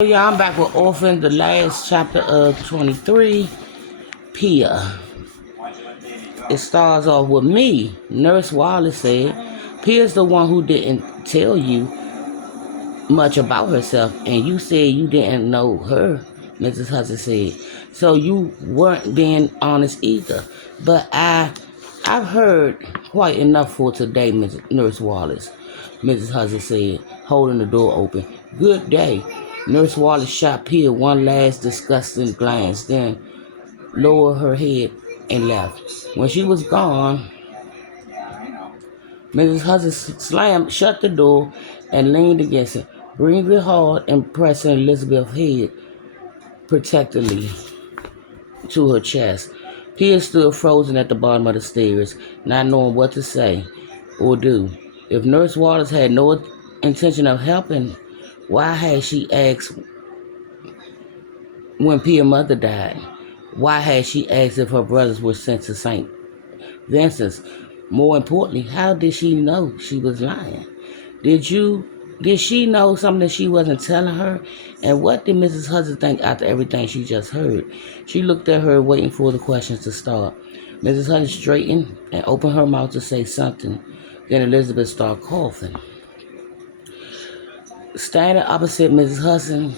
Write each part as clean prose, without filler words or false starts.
Y'all, I'm back with Orphans, the last chapter of 23, Pia. It starts off with me. Nurse Wallace said, Pia's the one who didn't tell you much about herself, and you said you didn't know her, Mrs. Hudson said. So you weren't being honest either. But I've heard quite enough for today, Nurse Wallace, Mrs. Hudson said, holding the door open. Good day. Nurse Wallace shot Pia one last disgusting glance, then lowered her head and left. When she was gone, Mrs. Hudson shut the door and leaned against it, breathing hard and pressing Elizabeth's head protectively to her chest. Pia stood frozen at the bottom of the stairs, not knowing what to say or do. If Nurse Waters had no intention of helping, why had she asked when Pia's mother died? Why had she asked if her brothers were sent to St. Vincent's? More importantly, how did she know she was lying? Did she know something that she wasn't telling her? And what did Mrs. Hudson think after everything she just heard? She looked at her, waiting for the questions to start. Mrs. Hudson straightened and opened her mouth to say something. Then Elizabeth started coughing. Standing opposite Mrs. Hudson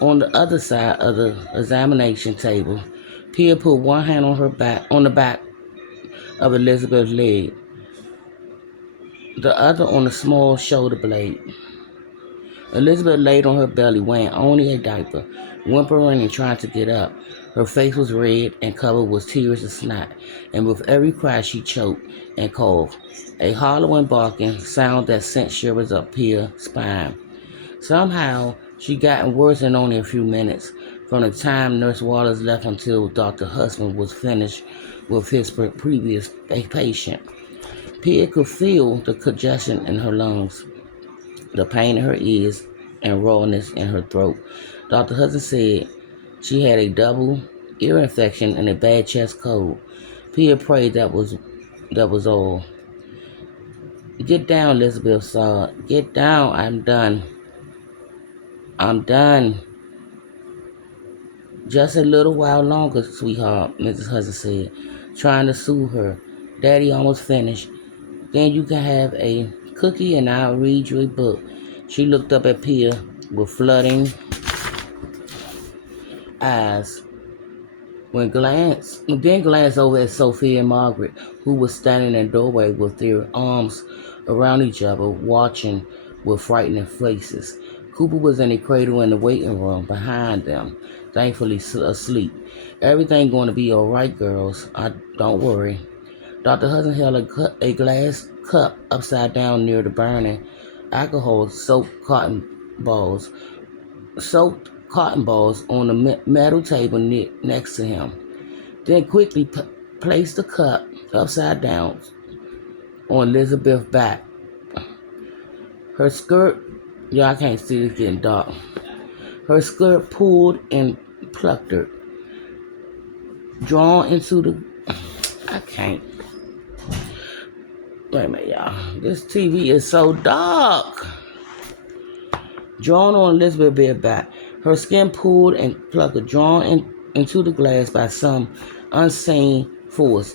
on the other side of the examination table, Pia put one hand on the back of Elizabeth's leg, the other on the small shoulder blade. Elizabeth laid on her belly, wearing only a diaper, whimpering and trying to get up. Her face was red and covered with tears of snot, and with every cry she choked and coughed, a hollow and barking sound that sent shivers up Pia's spine. Somehow, she gotten worse in only a few minutes, from the time Nurse Waters left until Dr. Husband was finished with his previous patient. Pia could feel the congestion in her lungs, the pain in her ears, and rawness in her throat. Dr. Hudson said she had a double ear infection and a bad chest cold. Pia prayed that was all. Get down, Elizabeth sobbed. Get down, I'm done. I'm done. Just a little while longer, sweetheart, Mrs. Hudson said, trying to soothe her. Daddy almost finished. Then you can have a cookie and I'll read you a book. She looked up at Pia with flooding eyes. Then glanced over at Sophie and Margaret, who were standing in the doorway with their arms around each other, watching with frightened faces. Cooper was in a cradle in the waiting room behind them, thankfully asleep. Everything going to be all right, girls. Don't worry. Dr. Hudson held a glass cup upside down near the burning alcohol-soaked cotton balls on the metal table next to him. Then quickly placed the cup upside down on Elizabeth's back. Her skirt, I can't see, it's getting dark. Her skirt pulled and plucked her, drawn into the, I can't. Wait a minute, y'all. This TV is so dark. Drawn on Elizabeth's bare back. Her skin pulled and plucked, drawn into the glass by some unseen force,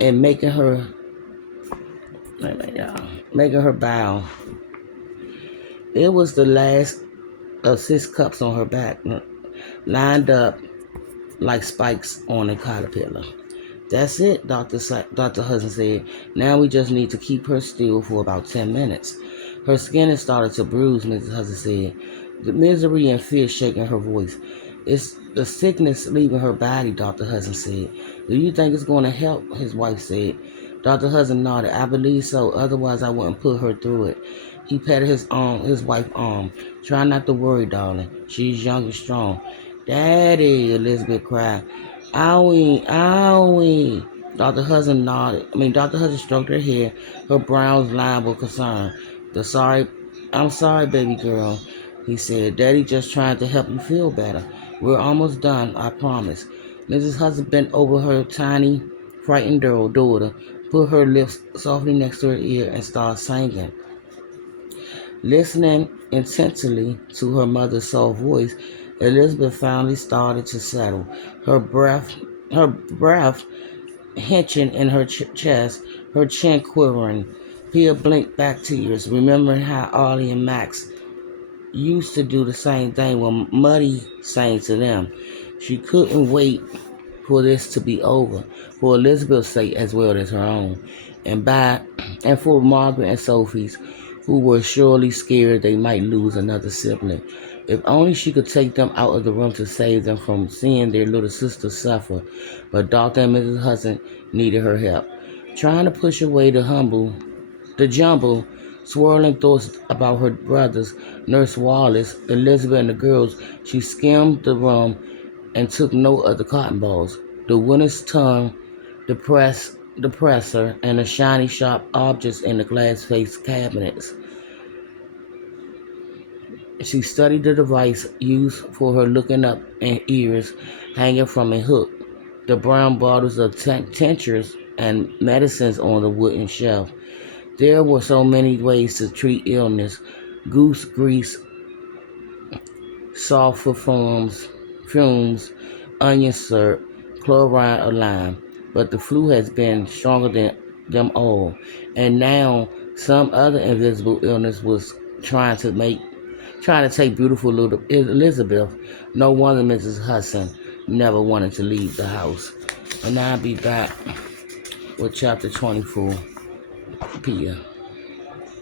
and making her bow. It was the last of 6 cups on her back, lined up like spikes on a caterpillar. That's it, Dr. Hudson said. Now we just need to keep her still for about 10 minutes. Her skin has started to bruise, Mrs. Hudson said, the misery and fear shaking her voice. It's the sickness leaving her body, Dr. Hudson said. Do you think it's going to help? His wife said. Dr. Hudson nodded. I believe so, otherwise I wouldn't put her through it. He patted his wife's arm. Try not to worry, darling. She's young and strong. Daddy, Elizabeth cried. Owie, owie. Dr. Hudson stroked her hair, her brows lined with concern. I'm sorry, baby girl, he said. Daddy just trying to help you feel better. We're almost done, I promise. Mrs. Hudson bent over her tiny, frightened daughter, put her lips softly next to her ear, and started singing. Listening intensely to her mother's soft voice, Elizabeth finally started to settle. Her breath hinching in her chest, her chin quivering. Pia blinked back tears, remembering how Ollie and Max used to do the same thing when Muddy sang to them. She couldn't wait for this to be over, for Elizabeth's sake as well as her own, and and for Margaret and Sophie's, who were surely scared they might lose another sibling. If only she could take them out of the room to save them from seeing their little sister suffer. But Dr. and Mrs. Hudson needed her help. Trying to push away the jumble, swirling thoughts about her brothers, Nurse Wallace, Elizabeth, and the girls, she skimmed the room and took note of the cotton balls, the winter's tongue, the presser, and the shiny sharp objects in the glass-faced cabinets. She studied the device used for her looking up and ears hanging from a hook, the brown bottles of tinctures and medicines on the wooden shelf. There were so many ways to treat illness: goose grease, sulfur fumes, onion syrup, chloride or lime. But the flu has been stronger than them all. And now some other invisible illness was trying to take beautiful little Elizabeth. No wonder Mrs. Hudson never wanted to leave the house. And I'll be back with chapter 24. Pia.